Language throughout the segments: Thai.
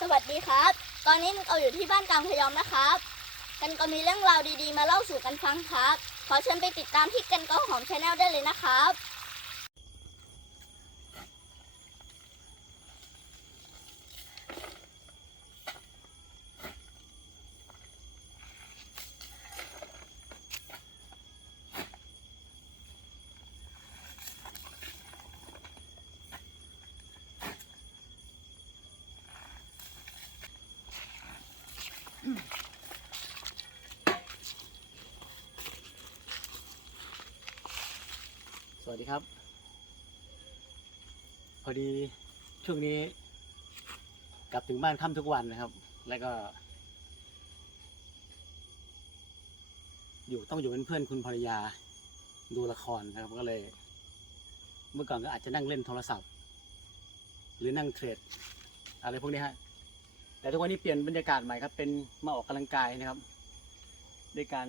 สวัสดีครับ ตอนนี้เราอยู่ที่บ้านกลางพยอมนะครับ กันก็มีเรื่องราวดีๆ มาเล่าสู่กันฟังครับ ขอเชิญไปติดตามที่กันก็หอมชาแนลได้เลยนะครับ วัสดีครับ พอดีช่วงนี้ กลับถึงบ้านค่ำทุกวันนะครับ แล้วก็ อยู่ต้องอยู่เป็นเพื่อนคุณภรรยาดูละครนะครับก็เลย เมื่อก่อนก็อาจจะนั่งเล่นโทรศัพท์ หรือนั่งเทรดอะไรพวกนี้ฮะแต่ทุกวันนี้เปลี่ยนบรรยากาศใหม่ครับ เป็นมาออกกำลังกายนะครับ ด้วยการ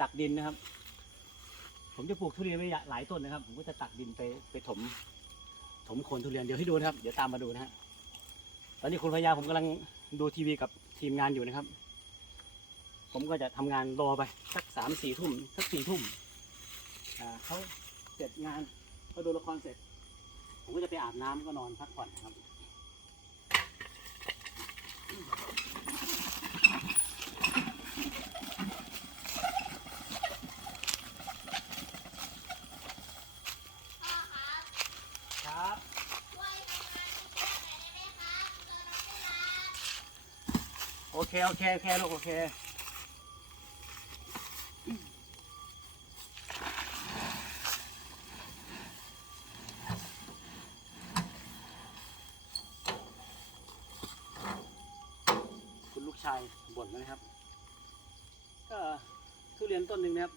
ตักดินนะครับ ผมจะปลูกทุเรียนไว้หลายต้นนะครับ ผมก็จะตักดินไปไปถม ถมโคนทุเรียนเดี๋ยวให้ดูนะครับ เดี๋ยวตามมาดูนะฮะตอนนี้คุณพยาผมกำลังดูทีวีกับทีมงานอยู่นะครับ ผมก็จะทำงานรอไปสักสามสี่ทุ่มสักสี่ทุ่มเขาเสร็จงานเขาดูละครเสร็จ ผมก็จะไปอาบน้ำก็นอนพักผ่อนนะครับครับ โอเค โอเค โอเคลูกโอเคคุณลูกชายบ่นนะครับ ก็ทุเรียนต้นหนึ่งนะครับ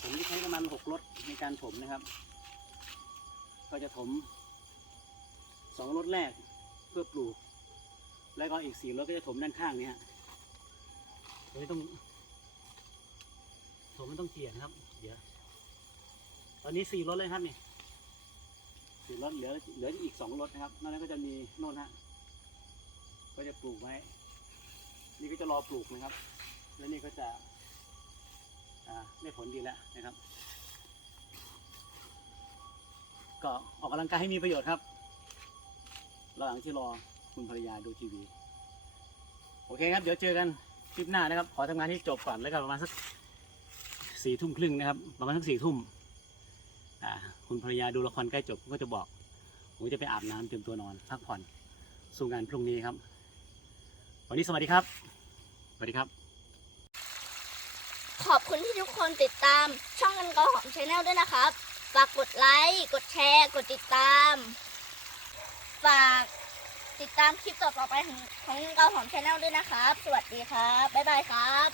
ผมจะใช้ประมาณหกรถในการถมนะครับ ก็จะถมสองรถแรกเพื่อปลูก แล้วก็อีกสี่รถก็จะถมด้านข้างนี้ฮะโดยต้องถมมันต้องเกี่ยนะครับ เดี๋ยว ตอนนี้สี่รถเลยครับนี่สี่รถเหลือเหลืออีกสองรถนะครับนอกนั้นก็จะมีโน่นฮะก็จะปลูกไว้ นี่ก็จะรอปลูกนะครับ แล้วนี่ก็จะอ่าได้ผลดีแล้วนะครับ ก็ออกกำลังกายให้มีประโยชน์ครับระหว่างที่รอ คุณภรรยาดูทีวี โอเคครับ เดี๋ยวเจอกันคลิปหน้านะครับ ขอทำงานที่จบก่อนแล้วก็ประมาณสักสี่ทุ่มครึ่งนะครับ ประมาณสักสี่ทุ่มอ่าคุณภรรยาดูละครใกล้จบก็จะบอกผมจะไปอาบน้ำเตรียมตัวนอน พักผ่อนสู่งานพรุ่งนี้ครับ วันนี้สวัสดีครับสวัสดีครับ ขอบคุณที่ทุกคนติดตามช่องกันก็หอมชาแนลด้วยนะครับ ฝากกดไลค์ กดแชร์ กดติดตาม ติดตามคลิปต่อๆไปของของเราของชาแนลด้วยนะครับ สวัสดีครับ บ๊ายบายครับ